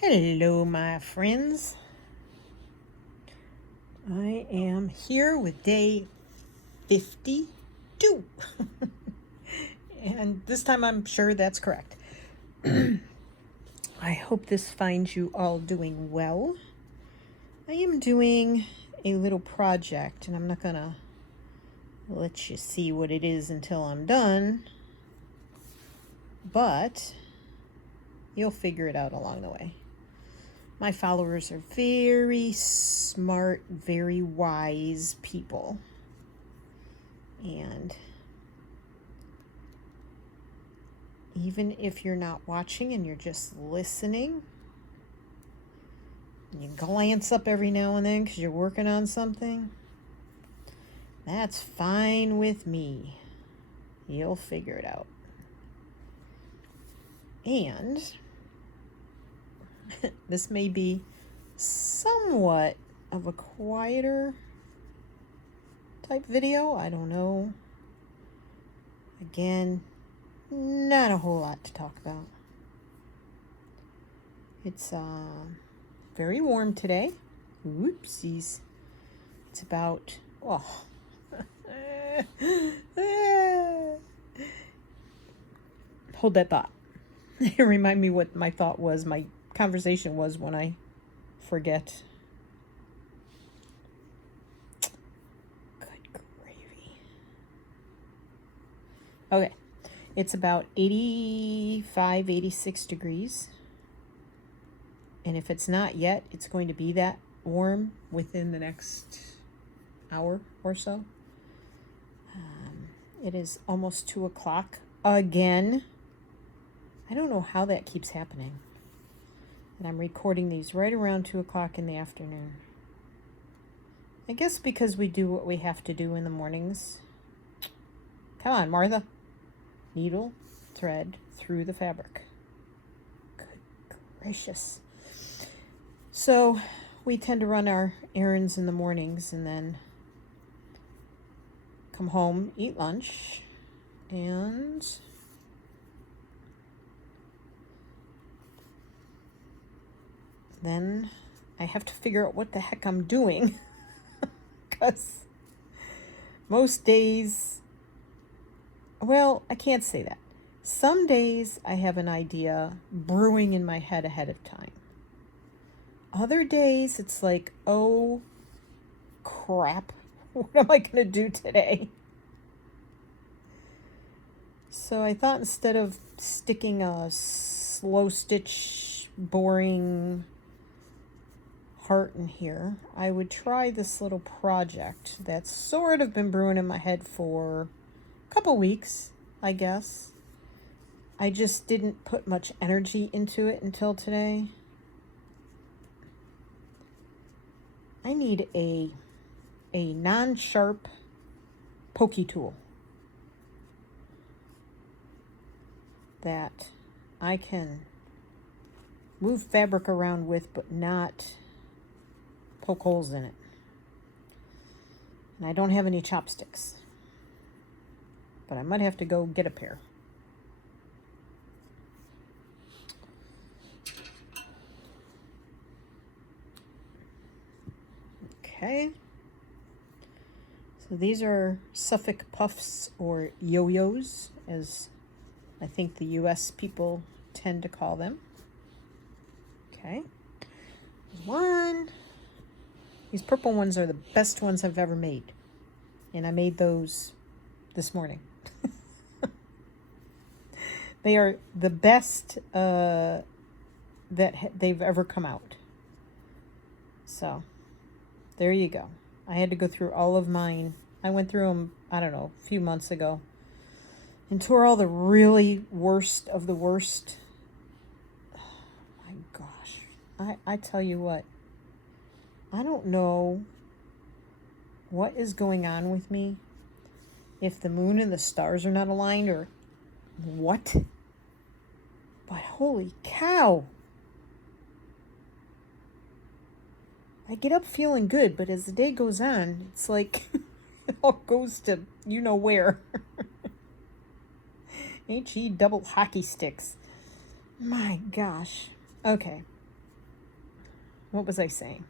Hello, my friends. I am here with day 52. And this time I'm sure that's correct. I hope this finds you all doing well. I am doing a little project, and I'm not going to let you see what it is until I'm done, but you'll figure it out along the way. My followers are very smart, very wise people. And even if you're not watching and you're just listening, and you glance up every now and then because you're working on something, that's fine with me. You'll figure it out. And this may be somewhat of a quieter type video. I don't know. Again, not a whole lot to talk about. It's very warm today. Whoopsies. It's about, hold that thought. Remind me what my thought was, my conversation was when I forget. Good gravy. Okay. It's about 85, 86 degrees. And if it's not yet, it's going to be that warm within the next hour or so. It is almost 2 o'clock again. I don't know how that keeps happening. And I'm recording these right around 2 o'clock in the afternoon. I guess because we do what we have to do in the mornings. Come on, Martha. Needle, thread through the fabric. Good gracious. So we tend to run our errands in the mornings and then come home, eat lunch, and then I have to figure out what the heck I'm doing. Because most days, well, I can't say that. Some days I have an idea brewing in my head ahead of time. Other days it's like, oh crap, what am I going to do today? So I thought instead of sticking a slow stitch, boring heart in here, I would try this little project that's sort of been brewing in my head for a couple weeks, I guess. I just didn't put much energy into it until today. I need a non-sharp pokey tool that I can move fabric around with but not poke holes in it. And I don't have any chopsticks, but I might have to go get a pair. Okay. So these are Suffolk puffs, or yo-yos, as I think the US people tend to call them. Okay. One. These purple ones are the best ones I've ever made. And I made those this morning. They are the best that they've ever come out. So, there you go. I had to go through all of mine. I went through them, I don't know, a few months ago. And tore all the really worst of the worst. Oh my gosh. I tell you what. I don't know what is going on with me. If the moon and the stars are not aligned or what. But holy cow. I get up feeling good, but as the day goes on, it's like it all goes to you know where. HE double hockey sticks. My gosh. Okay. What was I saying?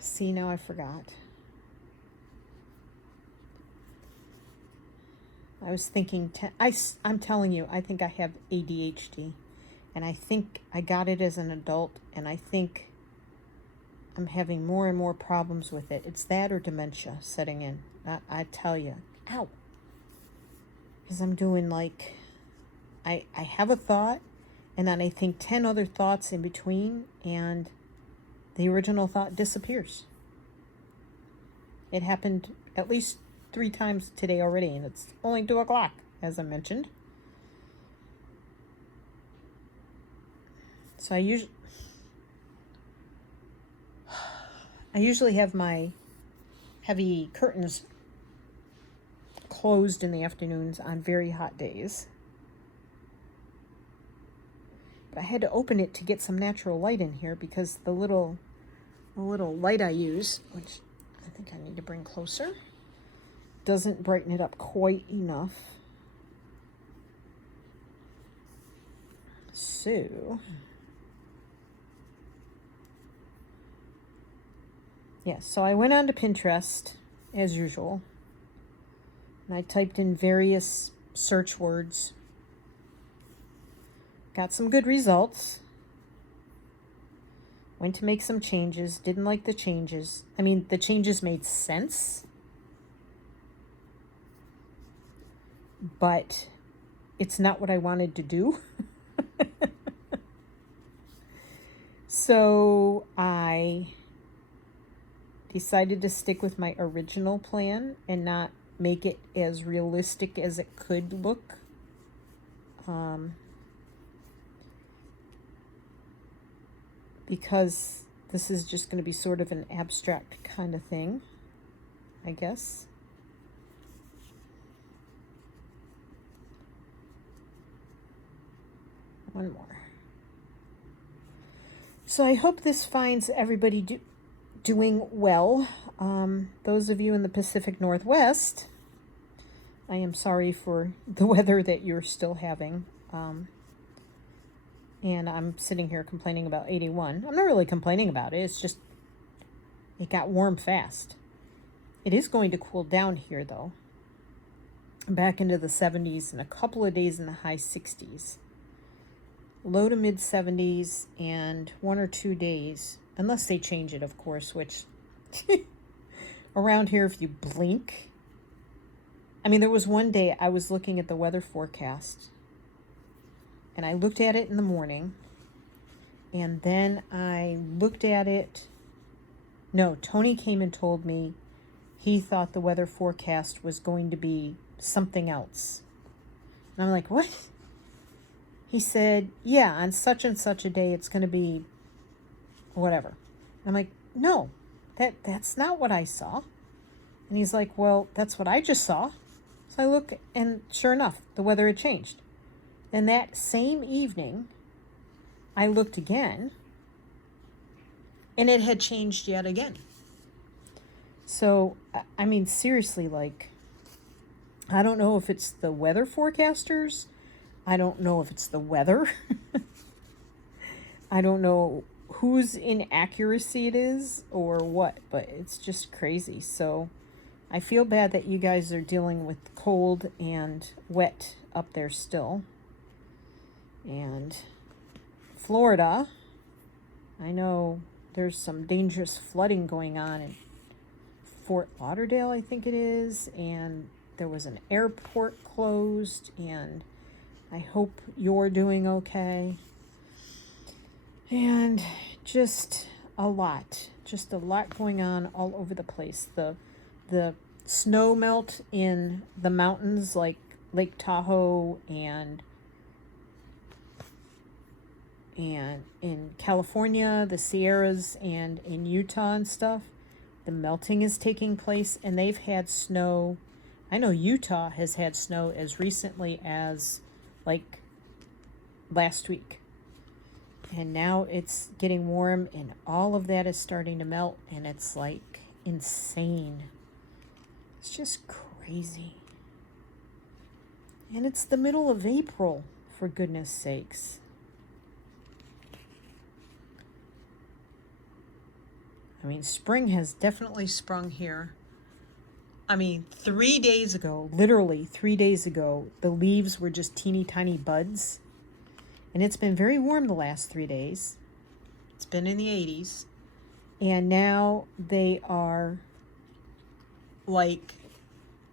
See, now I forgot. I was thinking, I'm telling you, I think I have ADHD. And I think I got it as an adult, and I think I'm having more and more problems with it. It's that or dementia setting in. I tell you. Ow. Because I'm doing like, I have a thought, and then I think 10 other thoughts in between, and the original thought disappears. It happened at least 3 times today already, and it's only 2 o'clock, as I mentioned. So I usually have my heavy curtains closed in the afternoons on very hot days. But I had to open it to get some natural light in here because the little light I use, which I think I need to bring closer, doesn't brighten it up quite enough. So, yeah, so I went on to Pinterest, as usual, and I typed in various search words. Got some good results. Went to make some changes. Didn't like the changes. I mean, the changes made sense. But it's not what I wanted to do. So I decided to stick with my original plan and not make it as realistic as it could look. Because this is just going to be sort of an abstract kind of thing, I guess. One more. So I hope this finds everybody doing well. Those of you in the Pacific Northwest, I am sorry for the weather that you're still having. And I'm sitting here complaining about 81. I'm not really complaining about it. It's just, it got warm fast. It is going to cool down here, though. Back into the 70s and a couple of days in the high 60s. Low to mid 70s and 1 or 2 days, unless they change it, of course, which around here, if you blink. I mean, there was one day I was looking at the weather forecast, and I looked at it in the morning, and then I looked at it. No, Tony came and told me he thought the weather forecast was going to be something else. And I'm like, what? He said, yeah, on such and such a day, it's going to be whatever. I'm like, no, that's not what I saw. And he's like, well, that's what I just saw. So I look, and sure enough, the weather had changed. And that same evening, I looked again, and it had changed yet again. So, I mean, seriously, like, I don't know if it's the weather forecasters. I don't know if it's the weather. I don't know whose inaccuracy it is or what, but it's just crazy. So I feel bad that you guys are dealing with cold and wet up there still. And Florida, I know there's some dangerous flooding going on in Fort Lauderdale, I think it is, and there was an airport closed, and I hope you're doing okay. And just a lot going on all over the place. The snow melt in the mountains like Lake Tahoe and in California, the Sierras, and in Utah and stuff, the melting is taking place, and they've had snow. I know Utah has had snow as recently as like last week. And now it's getting warm, and all of that is starting to melt, and it's like insane. It's just crazy. And it's the middle of April, for goodness sakes. I mean, spring has definitely sprung here. I mean, 3 days ago, literally 3 days ago, the leaves were just teeny tiny buds. And it's been very warm the last 3 days. It's been in the 80s. And now they are like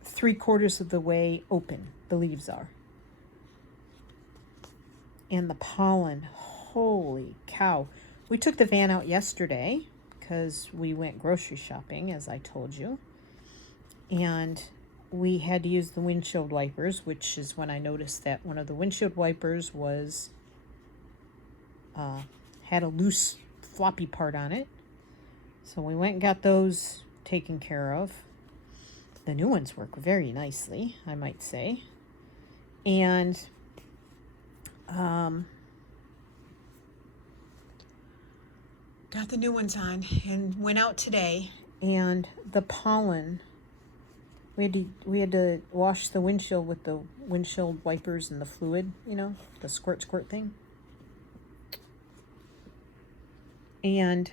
3/4 of the way open. The leaves are. And the pollen, holy cow. We took the van out yesterday because we went grocery shopping, as I told you. And we had to use the windshield wipers, which is when I noticed that one of the windshield wipers was had a loose floppy part on it. So we went and got those taken care of. The new ones work very nicely, I might say. And got the new ones on and went out today. And the pollen, we had to wash the windshield with the windshield wipers and the fluid, you know, the squirt thing. And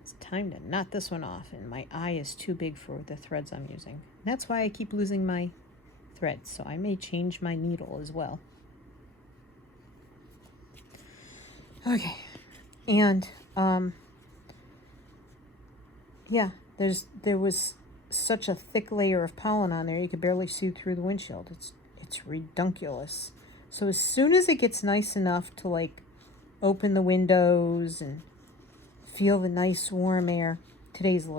it's time to knot this one off, and my eye is too big for the threads I'm using. That's why I keep losing my threads, so I may change my needle as well. Okay, and yeah, there was such a thick layer of pollen on there you could barely see through the windshield. It's redunculous. So as soon as it gets nice enough to like open the windows and feel the nice warm air, today's a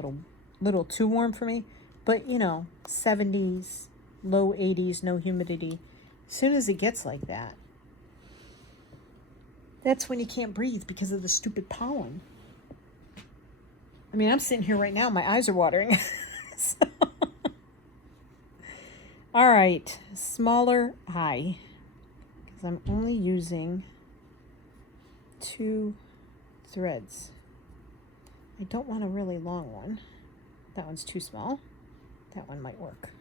little too warm for me, but you know, 70s, low 80s, no humidity. As soon as it gets like that, that's when you can't breathe because of the stupid pollen. I mean, I'm sitting here right now, my eyes are watering. So. All right, smaller eye, because I'm only using 2 threads. I don't want a really long one. That one's too small. That one might work.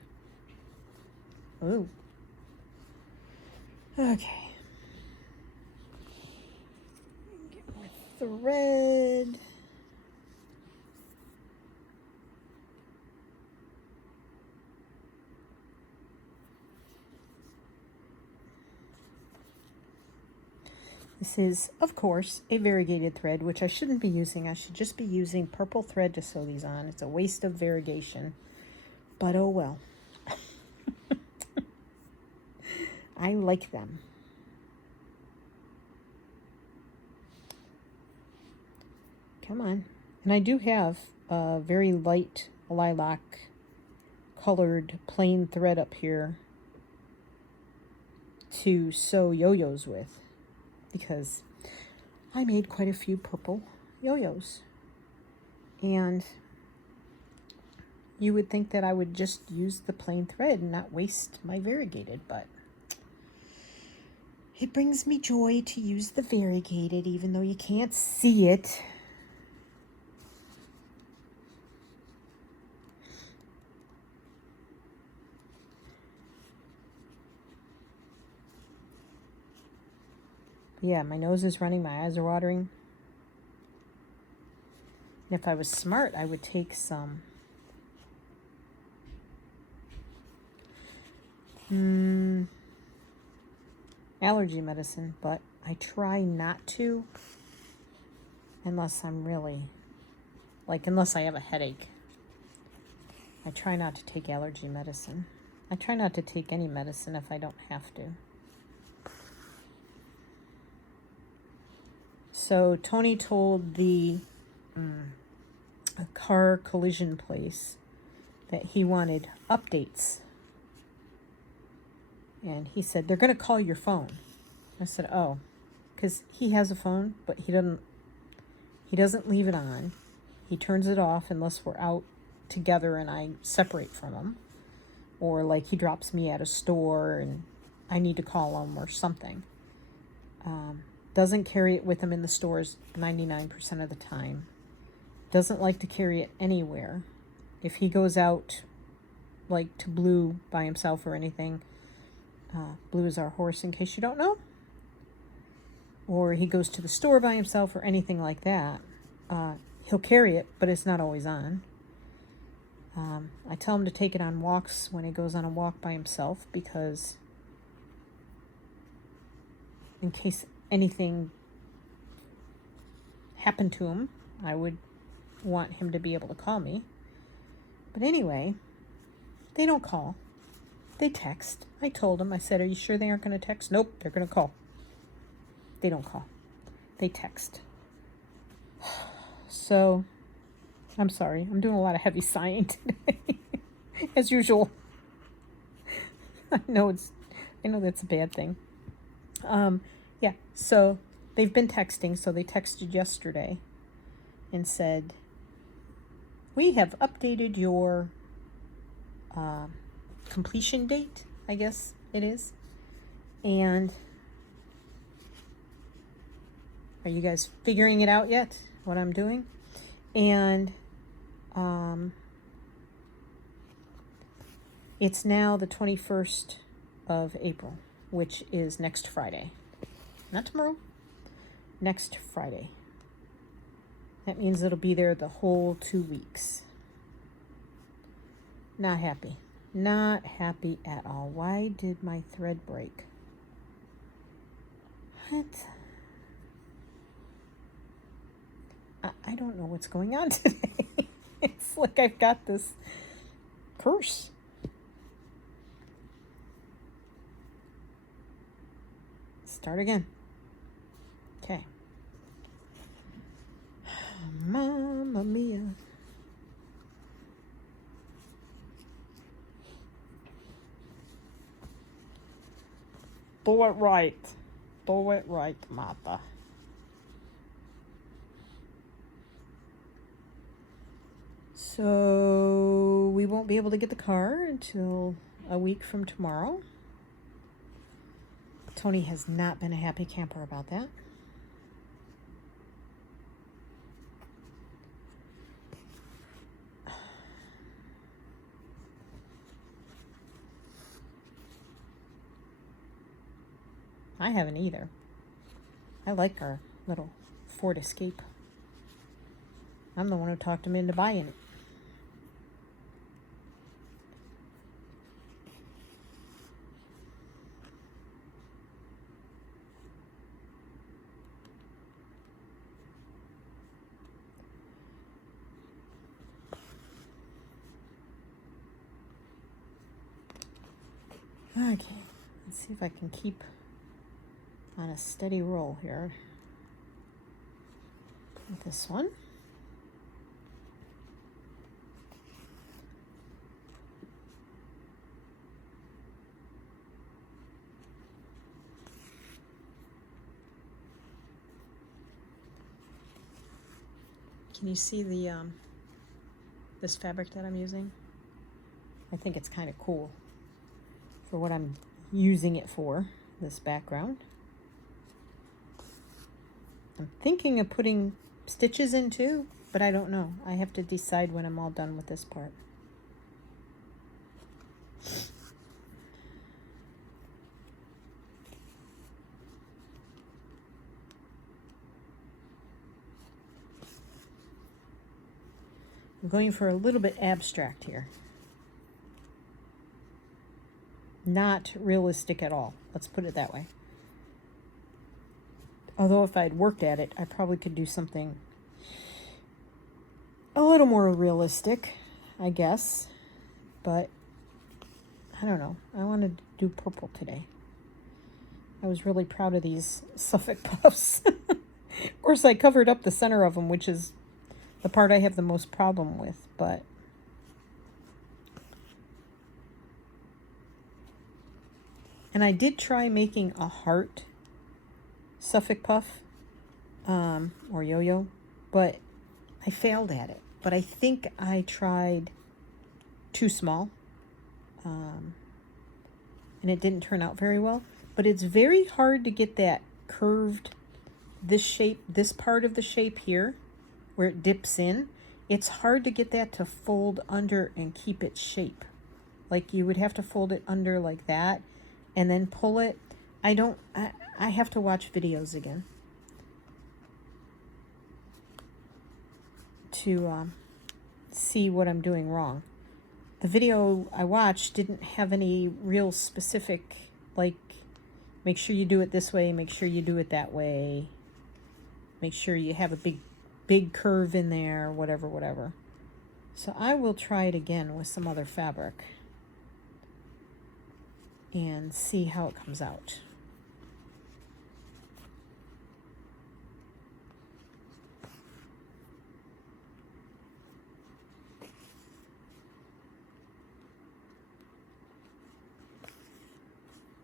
Ooh. Okay. Get my thread. This is, of course, a variegated thread, which I shouldn't be using. I should just be using purple thread to sew these on. It's a waste of variegation, but oh well. I like them. Come on. And I do have a very light lilac colored plain thread up here to sew yo-yos with, because I made quite a few purple yo-yos. And you would think that I would just use the plain thread and not waste my variegated, but it brings me joy to use the variegated, even though you can't see it. Yeah, my nose is running, my eyes are watering. And if I was smart, I would take some allergy medicine, but I try not to unless I'm really, unless I have a headache. I try not to take allergy medicine. I try not to take any medicine if I don't have to. So Tony told the car collision place that he wanted updates. And he said, they're going to call your phone. I said, oh, because he has a phone, but he doesn't leave it on. He turns it off unless we're out together and I separate from him. Or like he drops me at a store and I need to call him or something. Doesn't carry it with him in the stores 99% of the time. Doesn't like to carry it anywhere. If he goes out like to Blue by himself or anything, Blue is our horse, in case you don't know. or he goes to the store by himself or anything like that, he'll carry it, but it's not always on. I tell him to take it on walks when he goes on a walk by himself, because in case anything happened to him, I would want him to be able to call me. But anyway, they don't call. They text. I told him, I said, are you sure they aren't going to text? Nope, they're going to call. They don't call. They text. So, I'm sorry. I'm doing a lot of heavy sighing today. As usual. I know that's a bad thing. Yeah, so they've been texting. So they texted yesterday and said, we have updated your completion date, I guess it is. And are you guys figuring it out yet, what I'm doing? And it's now the 21st of April, which is next Friday. Not tomorrow, next Friday. That means it'll be there the whole 2 weeks. Not happy. Not happy at all. Why did my thread break? What? I don't know what's going on today. It's like I've got this curse. Start again. Okay. Mamma mia. Do it right. Do it right, Martha. So we won't be able to get the car until a week from tomorrow. Tony has not been a happy camper about that. I haven't either. I like our little Ford Escape. I'm the one who talked him into buying it. Okay, let's see if I can keep on a steady roll here with this one. Can you see the this fabric that I'm using? I think it's kind of cool for what I'm using it for, this background. I'm thinking of putting stitches in too, but I don't know. I have to decide when I'm all done with this part. I'm going for a little bit abstract here. Not realistic at all. Let's put it that way. Although if I'd worked at it, I probably could do something a little more realistic, I guess. But I don't know. I wanted to do purple today. I was really proud of these Suffolk puffs. Of course, I covered up the center of them, which is the part I have the most problem with, but and I did try making a heart Suffolk puff or yo-yo, but I failed at it. But I think I tried too small, and it didn't turn out very well. But it's very hard to get that curved, this shape, this part of the shape here, where it dips in. It's hard to get that to fold under and keep its shape. Like you would have to fold it under like that and then pull it. I have to watch videos again. to see what I'm doing wrong. The video I watched didn't have any real specific, like, make sure you do it this way, make sure you do it that way, make sure you have a big curve in there, whatever. So I will try it again with some other fabric and see how it comes out.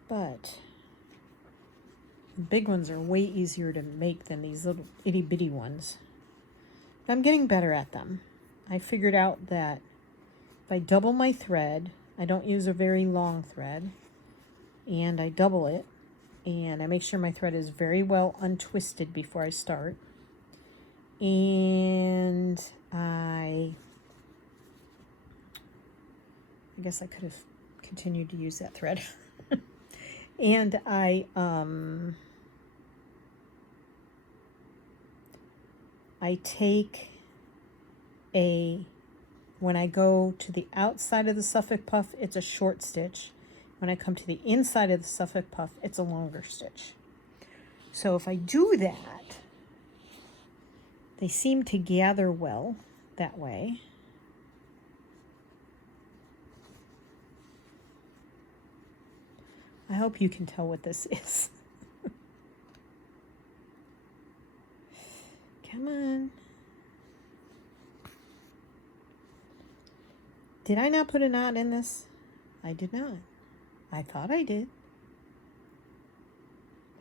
But the big ones are way easier to make than these little itty bitty ones. But I'm getting better at them. I figured out that if I double my thread, I don't use a very long thread, and I double it, and I make sure my thread is very well untwisted before I start. And I guess I could have continued to use that thread. And I take when I go to the outside of the Suffolk puff, it's a short stitch. When I come to the inside of the Suffolk puff, it's a longer stitch. So if I do that, they seem to gather well that way. I hope you can tell what this is. Come on. Did I not put a knot in this? I did not. I thought I did.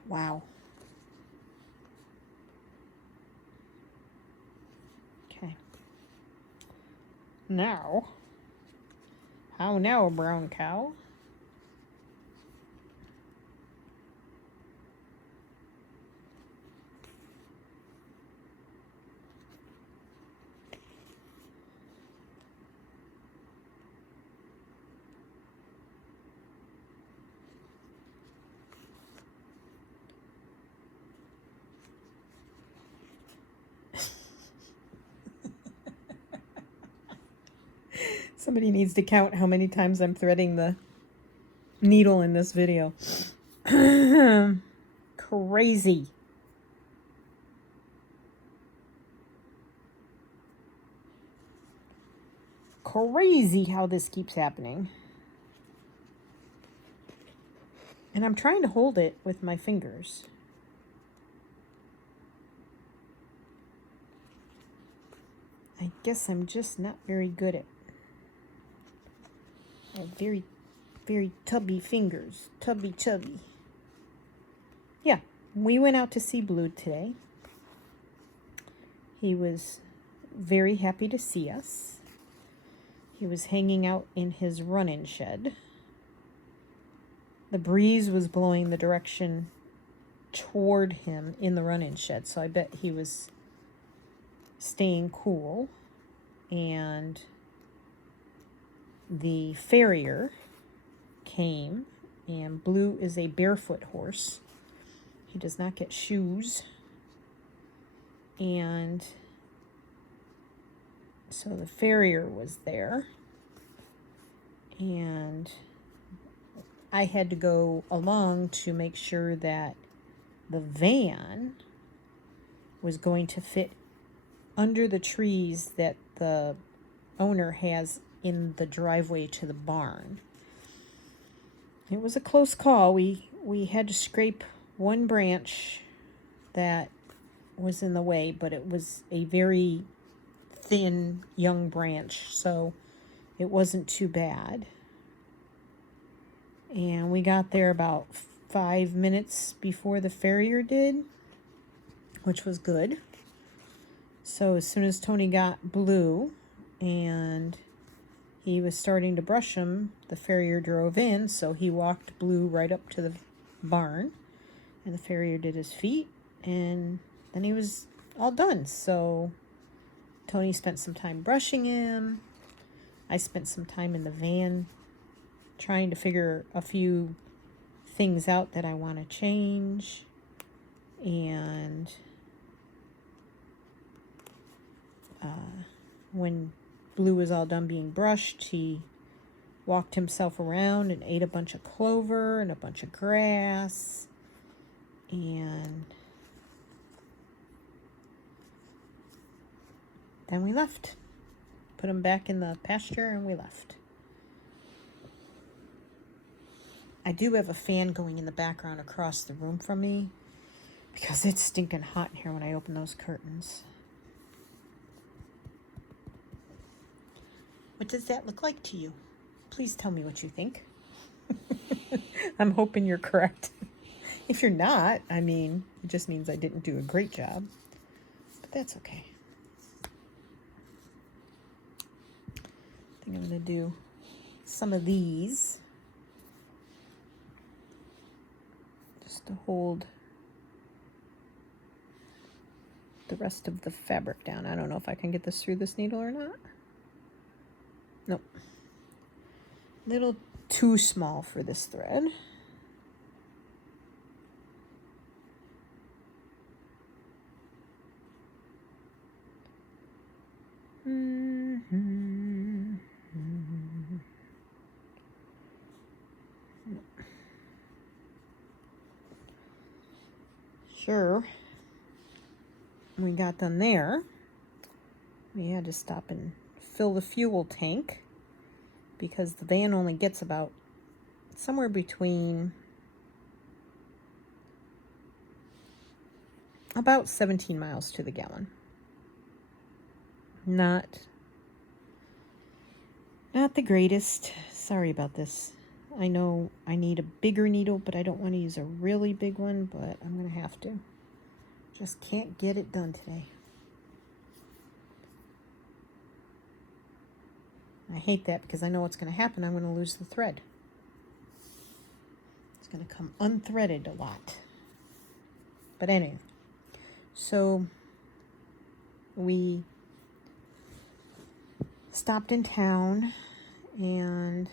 Wow. Okay. Now, how now, brown cow? Somebody needs to count how many times I'm threading the needle in this video. Crazy. Crazy how this keeps happening. And I'm trying to hold it with my fingers. I guess I'm just not very good at I have very, very tubby fingers. Tubby, chubby. Yeah, we went out to see Blue today. He was very happy to see us. He was hanging out in his run-in shed. The breeze was blowing the direction toward him in the run-in shed, so I bet he was staying cool. And the farrier came, and Blue is a barefoot horse. He does not get shoes. And so the farrier was there, and I had to go along to make sure that the van was going to fit under the trees that the owner has in the driveway to the barn. It was a close call. We had to scrape one branch that was in the way, but it was a very thin young branch, so it wasn't too bad. And we got there about 5 minutes before the farrier did, which was good. So as soon as Tony got Blue and he was starting to brush him, the farrier drove in, so he walked Blue right up to the barn, and the farrier did his feet, and then he was all done. So Tony spent some time brushing him. I spent some time in the van trying to figure a few things out that I want to change, and when Blue was all done being brushed, he walked himself around and ate a bunch of clover and a bunch of grass. And then we left. Put him back in the pasture and we left. I do have a fan going in the background across the room from me because it's stinking hot in here when I open those curtains. What does that look like to you? Please tell me what you think. I'm hoping you're correct. If you're not, I mean, it just means I didn't do a great job. But that's okay. I think I'm going to do some of these just to hold the rest of the fabric down. I don't know if I can get this through this needle or not. Nope. A little too small for this thread. Sure. We got done there. We had to stop and fill the fuel tank because the van only gets about somewhere between about 17 miles to the gallon. Not the greatest. Sorry about this. I know I need a bigger needle, but I don't want to use a really big one, but I'm going to have to. Just can't get it done today. I hate that because I know what's going to happen. I'm going to lose the thread. It's going to come unthreaded a lot. But anyway, so we stopped in town and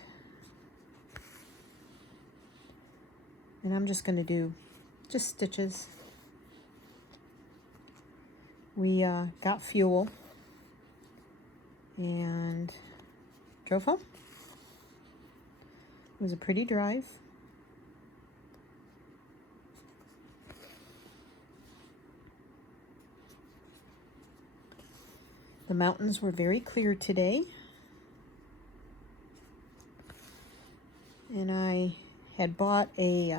I'm just going to do just stitches. We got fuel and drove home. It was a pretty drive. The mountains were very clear today. And I had bought a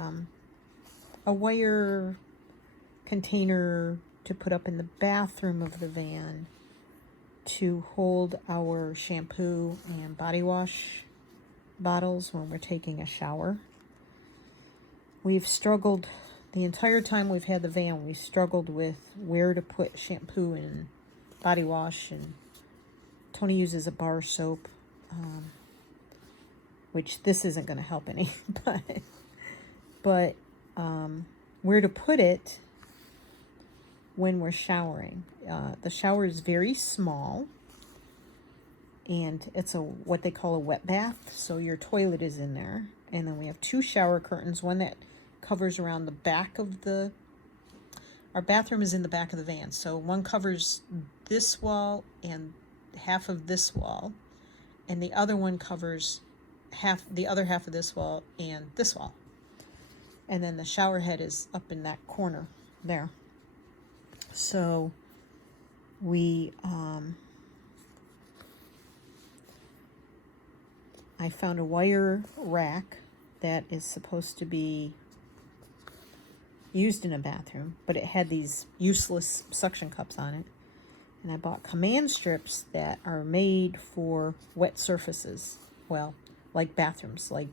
wire container to put up in the bathroom of the van to hold our shampoo and body wash bottles when we're taking a shower. We've struggled the entire time we've had the van. We struggled with where to put shampoo and body wash, and Tony uses a bar soap, which this isn't going to help any, but where to put it when we're showering. The shower is very small, and it's what they call a wet bath, so your toilet is in there. And then we have two shower curtains, one that covers around the back of our bathroom is in the back of the van, so one covers this wall and half of this wall, and the other one covers the other half of this wall and this wall. And then the shower head is up in that corner there. So we I found a wire rack that is supposed to be used in a bathroom, but it had these useless suction cups on it. And I bought command strips that are made for wet surfaces. Well, like bathrooms, like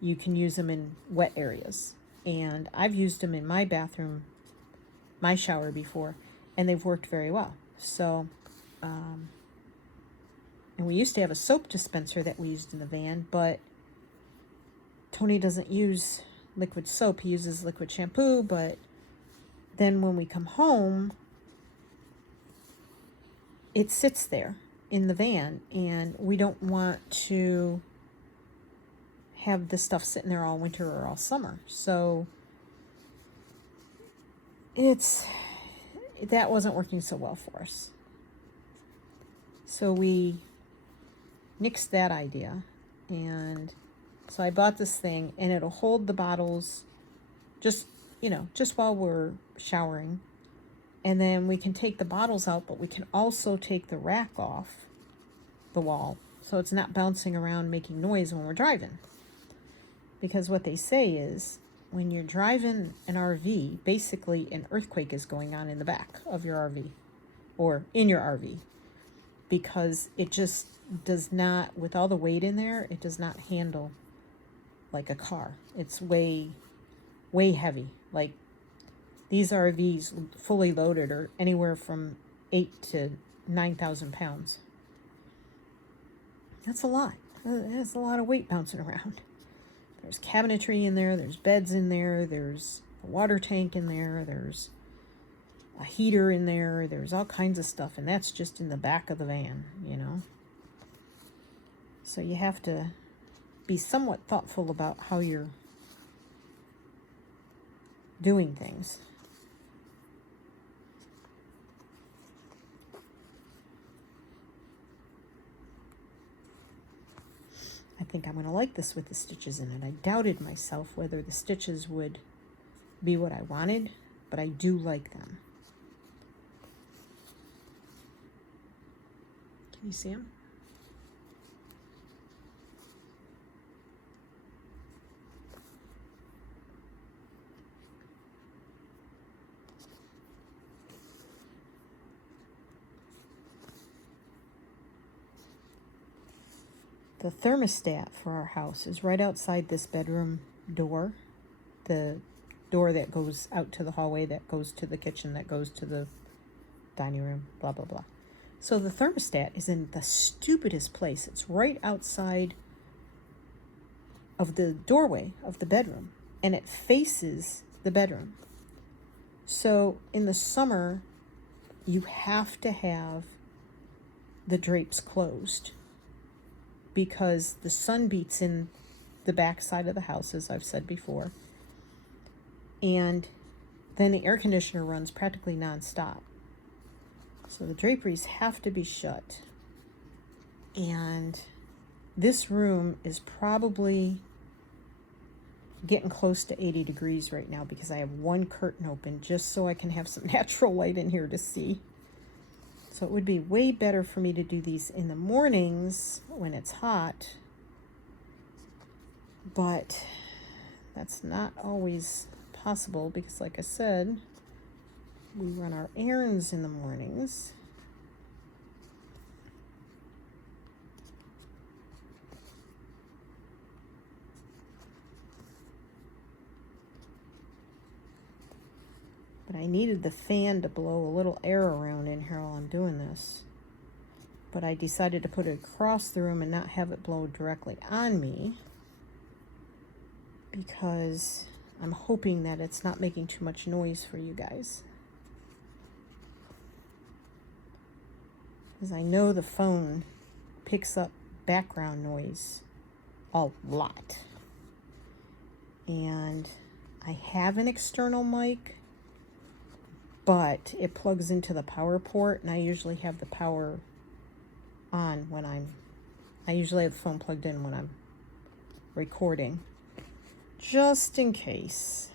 you can use them in wet areas. And I've used them in my bathroom, my shower before, and they've worked very well. So, and we used to have a soap dispenser that we used in the van, but Tony doesn't use liquid soap. He uses liquid shampoo, but then when we come home, it sits there in the van, and we don't want to have this stuff sitting there all winter or all summer. So that wasn't working so well for us. So we nixed that idea. And so I bought this thing, and it'll hold the bottles just, just while we're showering. And then we can take the bottles out, but we can also take the rack off the wall so it's not bouncing around making noise when we're driving. Because what they say is when you're driving an RV, basically an earthquake is going on in the back of your RV or in your RV, because it just does not, with all the weight in there, it does not handle like a car. It's way, way heavy. Like these RVs fully loaded are anywhere from 8 to 9,000 pounds. That's a lot. That's a lot of weight bouncing around. There's cabinetry in there, there's beds in there, there's a water tank in there, there's a heater in there, there's all kinds of stuff, and that's just in the back of the van, So you have to be somewhat thoughtful about how you're doing things. I think I'm going to like this with the stitches in it. I doubted myself whether the stitches would be what I wanted, but I do like them. Can you see them? The thermostat for our house is right outside this bedroom door. The door that goes out to the hallway, that goes to the kitchen, that goes to the dining room, blah, blah, blah. So the thermostat is in the stupidest place. It's right outside of the doorway of the bedroom, and it faces the bedroom. So in the summer, you have to have the drapes closed because the sun beats in the back side of the house, as I've said before, and then the air conditioner runs practically nonstop. So the draperies have to be shut. And this room is probably getting close to 80 degrees right now because I have one curtain open just so I can have some natural light in here to see. So it would be way better for me to do these in the mornings when it's hot. But that's not always possible because, like I said, we run our errands in the mornings. But I needed the fan to blow a little air around in here while I'm doing this. But I decided to put it across the room and not have it blow directly on me because I'm hoping that it's not making too much noise for you guys. Because I know the phone picks up background noise a lot. And I have an external mic, but it plugs into the power port, and I usually have the power on when I usually have the phone plugged in when I'm recording, just in case.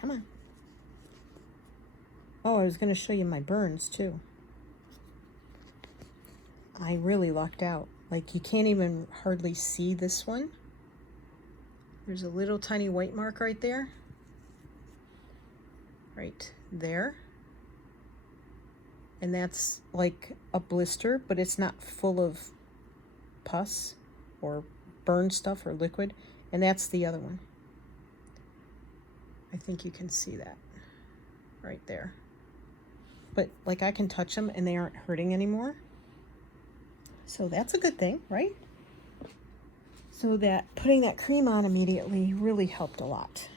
Come on. Oh, I was going to show you my burns too. I really lucked out. Like, you can't even hardly see this one. There's a little tiny white mark right there. Right there. And that's like a blister, but it's not full of pus or burn stuff or liquid. And that's the other one. I think you can see that right there. But like, I can touch them and they aren't hurting anymore. So that's a good thing, right? So that putting that cream on immediately really helped a lot.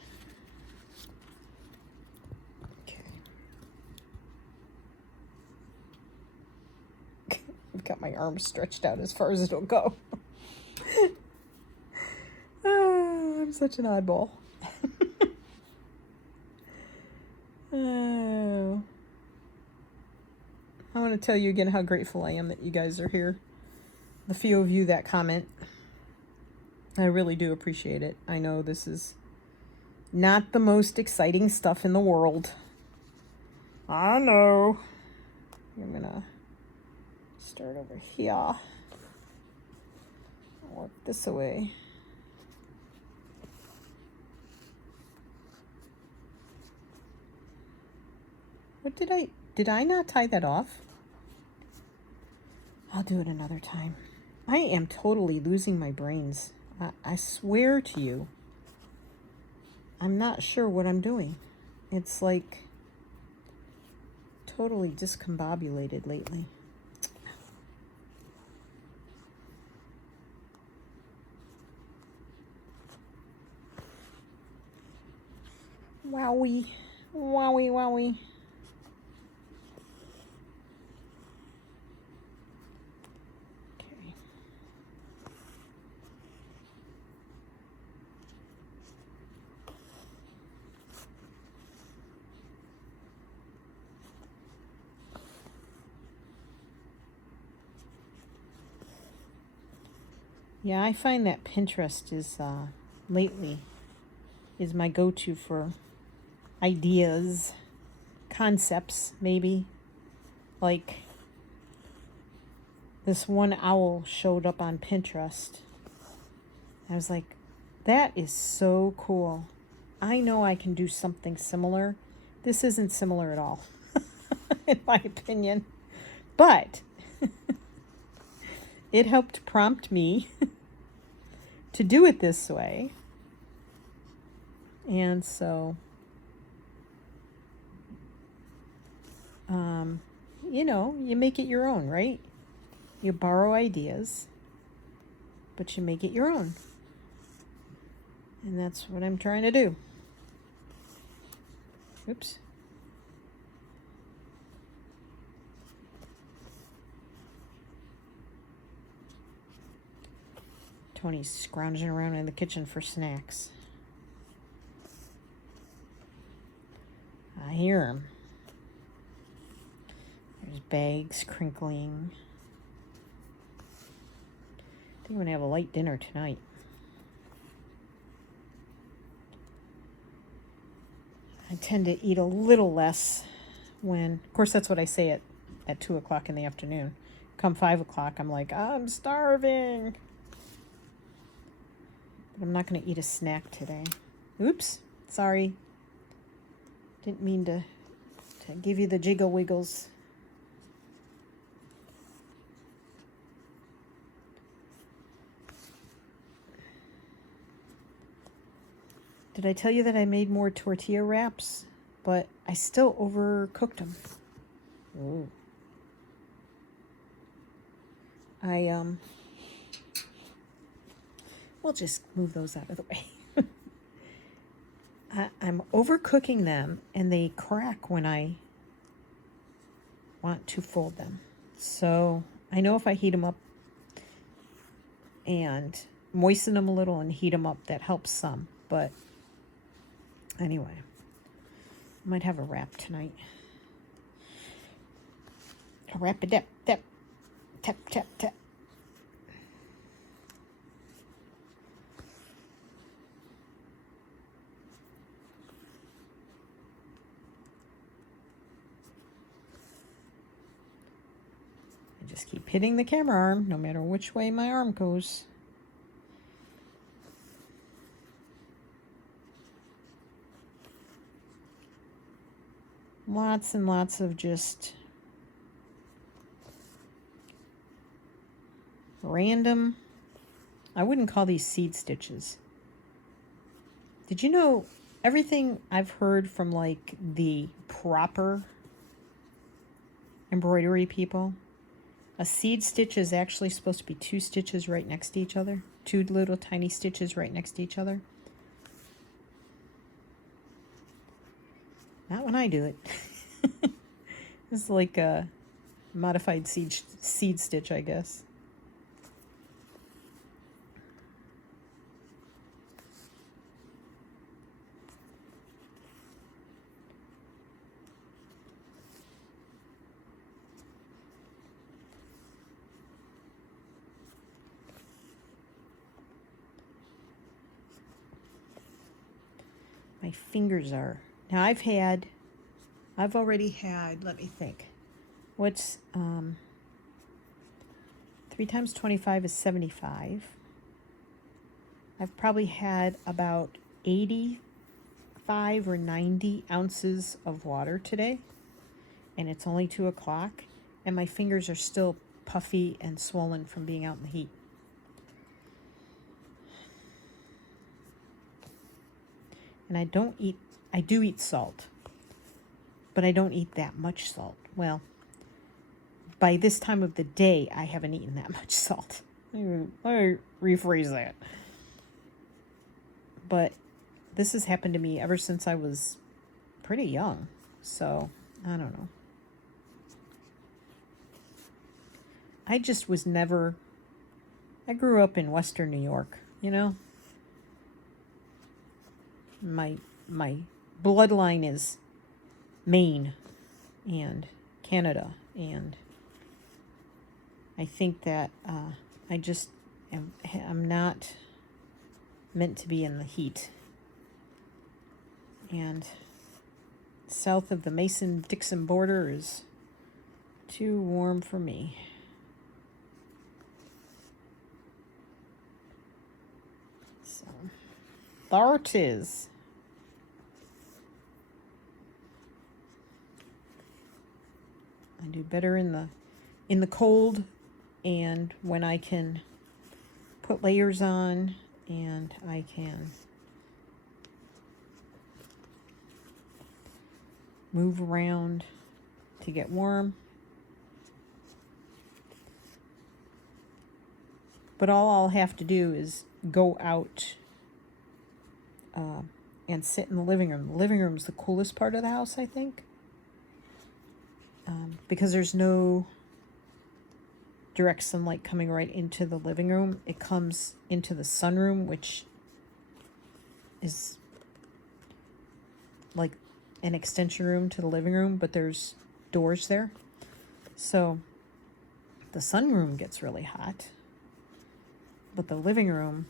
I've got my arms stretched out as far as it'll go. I'm such an oddball. Oh. I want to tell you again how grateful I am that you guys are here. The few of you that comment, I really do appreciate it. I know this is not the most exciting stuff in the world. I know. I'm gonna start over here. Work this away. What did I not tie that off? I'll do it another time. I am totally losing my brains. I swear to you. I'm not sure what I'm doing. It's like totally discombobulated lately. Wowie. Wowie, wowie. Yeah, I find that Pinterest is lately is my go-to for ideas, concepts, maybe. Like this one owl showed up on Pinterest. I was like, that is so cool. I know I can do something similar. This isn't similar at all, in my opinion. But it helped prompt me to do it this way. And so, you know, you make it your own, right? You borrow ideas, but you make it your own. And that's what I'm trying to do. Oops. Tony's scrounging around in the kitchen for snacks. I hear him. There's bags crinkling. I think I'm going to have a light dinner tonight. I tend to eat a little less when, of course, that's what I say at 2 o'clock in the afternoon. Come 5 o'clock, I'm like, I'm starving. But I'm not going to eat a snack today. Oops, sorry. Didn't mean to give you the jiggle wiggles. Did I tell you that I made more tortilla wraps? But I still overcooked them. Ooh. We'll just move those out of the way. I'm overcooking them, and they crack when I want to fold them. So I know if I heat them up and moisten them a little and heat them up, that helps some. But anyway, I might have a wrap tonight. A wrap-a-dap, tap, tap, tap, tap. Just keep hitting the camera arm, no matter which way my arm goes. Lots and lots of just random, I wouldn't call these seed stitches. Did you know everything I've heard from like the proper embroidery people? A seed stitch is actually supposed to be 2 stitches right next to each other. 2 little tiny stitches right next to each other. Not when I do it. It's like a modified seed stitch, I guess. My fingers are. Now I've already had, let me think. What's 3 times 25 is 75. I've probably had about 85 or 90 ounces of water today, and it's only 2 o'clock, and my fingers are still puffy and swollen from being out in the heat. And I do eat salt, but I don't eat that much salt. Well, by this time of the day, I haven't eaten that much salt. Let me rephrase that. But this has happened to me ever since I was pretty young. So, I don't know. I just was never... I grew up in Western New York, you know? My bloodline is Maine and Canada, and I think that I'm not meant to be in the heat. And south of the Mason-Dixon border is too warm for me. So, there it is. I do better in the cold, and when I can put layers on and I can move around to get warm. But all I'll have to do is go out and sit in the living room. The living room is the coolest part of the house, I think. Because there's no direct sunlight coming right into the living room. It comes into the sunroom, which is like an extension room to the living room, but there's doors there. So the sunroom gets really hot, but the living room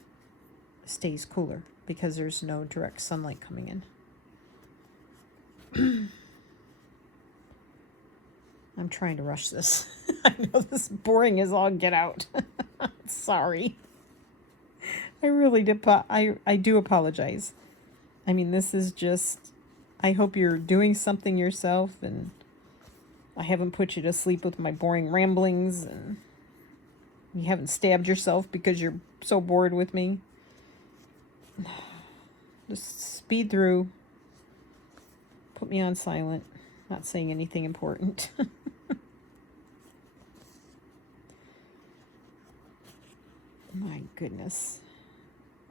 stays cooler because there's no direct sunlight coming in. I'm trying to rush this. I know this is boring as all get out. Sorry. I really did. I do apologize. I mean, this is just... I hope you're doing something yourself, and I haven't put you to sleep with my boring ramblings, and you haven't stabbed yourself because you're so bored with me. Just speed through. Put me on silent. Not saying anything important. My goodness.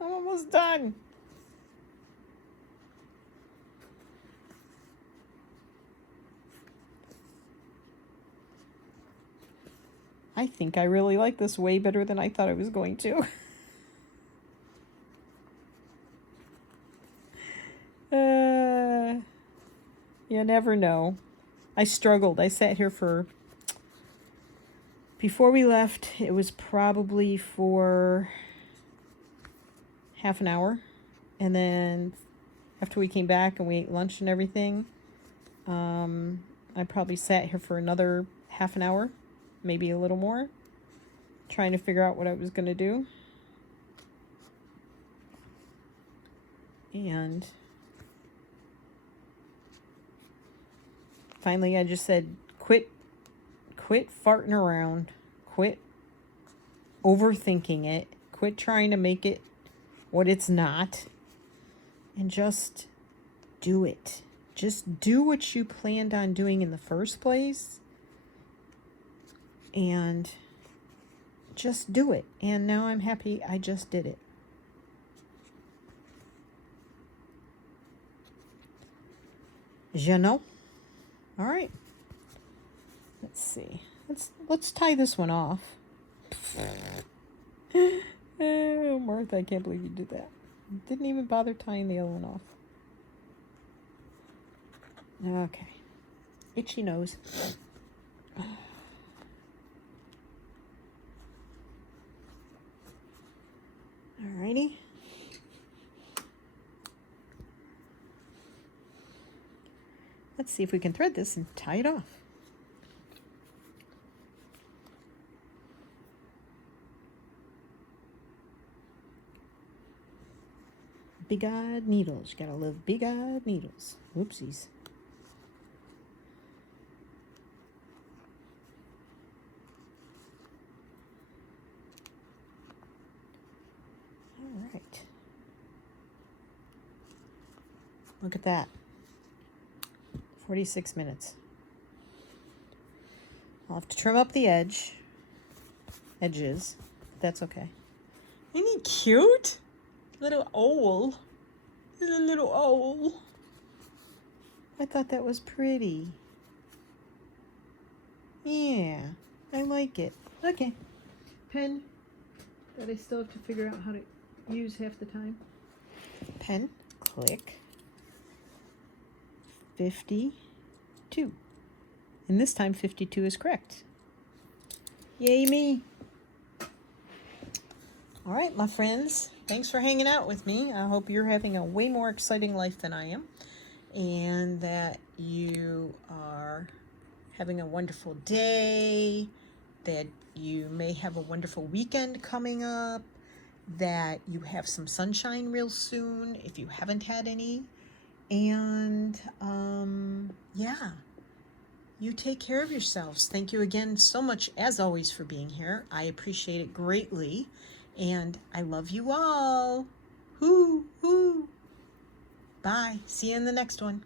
I'm almost done. I think I really like this way better than I thought I was going to. You never know. I struggled. I sat here for... Before we left, it was probably for half an hour. And then after we came back and we ate lunch and everything, I probably sat here for another half an hour, maybe a little more, trying to figure out what I was going to do. And finally I just said, quit farting around, quit overthinking it, quit trying to make it what it's not, and just do it. Just do what you planned on doing in the first place, and just do it. And now I'm happy I just did it. You know? All right. Let's see. Let's tie this one off. Oh, Martha, I can't believe you did that. Didn't even bother tying the other one off. Okay. Itchy nose. Alrighty. Let's see if we can thread this and tie it off. Big-eyed needles. You gotta love big-eyed needles. Whoopsies. All right. Look at that. 46 minutes. I'll have to trim up the edges. That's okay. Isn't he cute? Little owl. Little owl. I thought that was pretty. Yeah, I like it. Okay. Pen that I still have to figure out how to use half the time. Pen. Click. 52. And this time 52 is correct. Yay me. All right, my friends. Thanks for hanging out with me. I hope you're having a way more exciting life than I am, and that you are having a wonderful day, that you may have a wonderful weekend coming up, that you have some sunshine real soon if you haven't had any. And yeah, you take care of yourselves. Thank you again so much, as always, for being here. I appreciate it greatly. And I love you all. Hoo, hoo. Bye. See you in the next one.